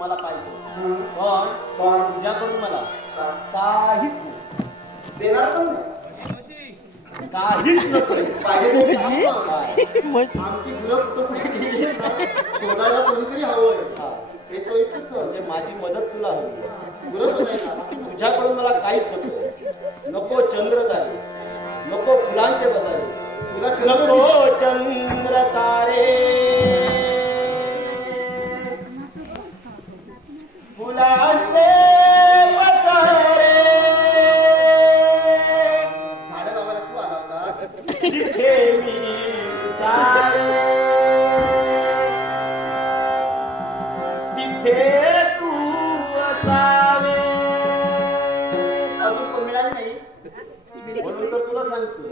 मला पाहिजे, पण तुझ्याकडून मला काहीच नाही. देणार पण नाही. काहीच नकोय. आमची गुरं कुठं कुठे गेली शोधायला कोणीतरी हवंय. येतोय म्हणजे माझी मदत तुला हवी. गुरं शोधायला तुझ्याकडून मला काहीच नको. नको चंद्रतारे, नको फुलांचे बसारे, नको चंद्र तारे, फुलांचे बसारे. झाडं लावायला तू आला होतास. तिथे मी सारे, तिथे तू असावे. अजून कोण मिळाली नाही म्हणून तर तुला सांगतोय,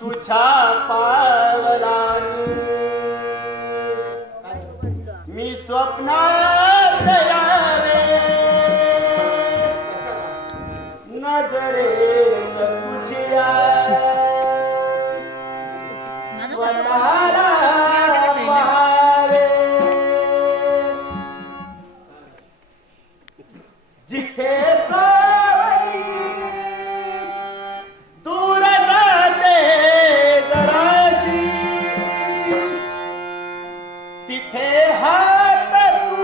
तुझ्या पावलांनी मी स्वप्नात यावे. नजरेत तुझ्या स्वतःला पाहावे. जिथे सावली दूर जाते जराशी, तिथे हात तू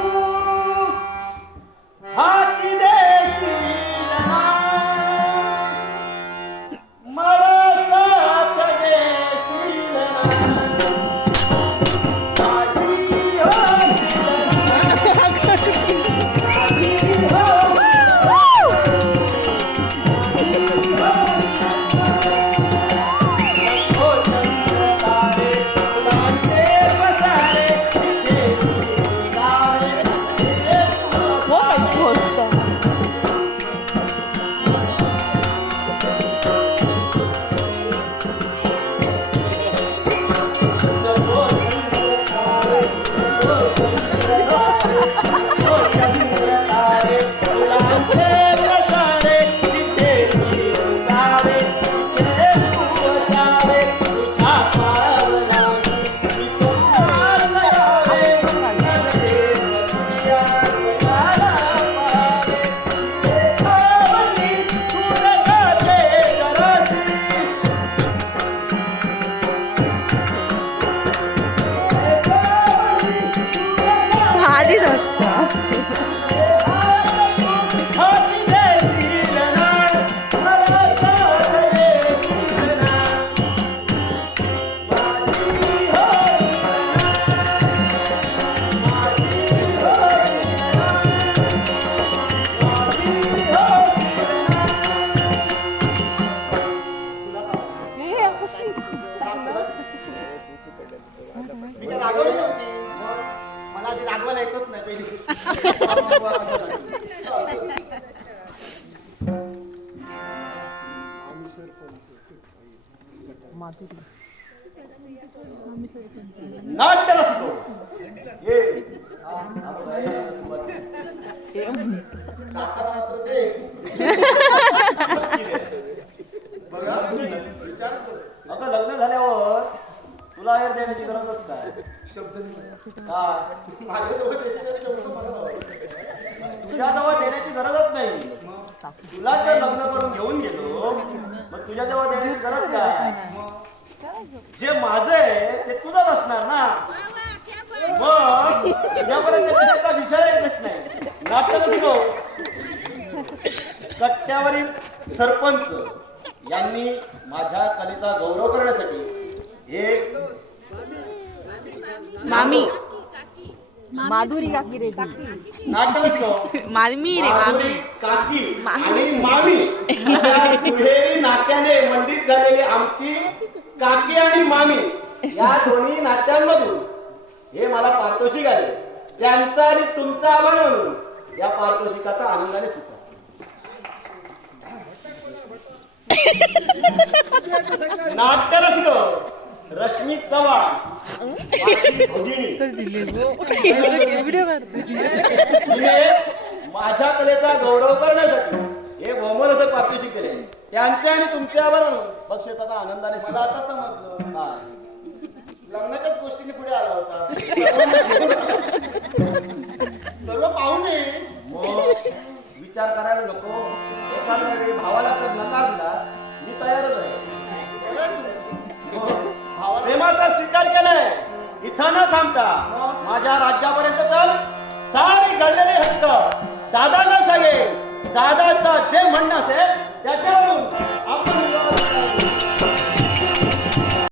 हाती देशील ना. मला साथ देशील ना. माझी होशील मी काय रागवली नव्हती. मला आधी रागवायला येतच नाही पहिली. नाट्य रसिको ये. सातारा मात्र ते बघा विचारतो. आता लग्न झाल्यावर तुला हेर देण्याची गरजच काय. शब्द का माझ्याजवळ देशाचा शब्द मला तुझ्याजवळ देण्याची गरजच नाही. तुला जर लग्न करून घेऊन गेलो मग तुझ्याजवळ देण्याची गरज काय. जे माझं आहे ते तुझंच असणार ना. मग तुझ्यापर्यंत त्याचा विषय येत नाही. नाट्य रसिको, कट्ट्यावरील सरपंच यांनी माझ्या कलेचा गौरव करण्यासाठी एक मामी माधुरी काकी रे. नाट्य रसिको, मामी रे माधुरी काकी आणि मामी अशा दुहेरी नात्याने मंडित झालेली आमची काकी आणि मामी या दोन्ही नात्यांमधून हे मला पारितोषिक आले. त्यांचा आणि तुमचा आभार म्हणून या पारितोषिकाचा आनंदाने स्वीकार. नाट्य रसिक रश्मी चव्हाण माझ्या कलेचा गौरव करण्यासाठी हे भौमर असं पारितोषिक केले. त्यांचे आणि तुमच्या बरोबर बक्षिसाचा आनंदाने मला आता समजलं. हा. लग्नाच्याच गोष्टीने पुढे आला होता. स्वीकार केलाय. इथं न थांबता माझ्या राज्यापर्यंत चल. सारे घडलेले हक्क दादाला सांगेल. दादाचा जे म्हणणं असेल त्याच्यावरून आपण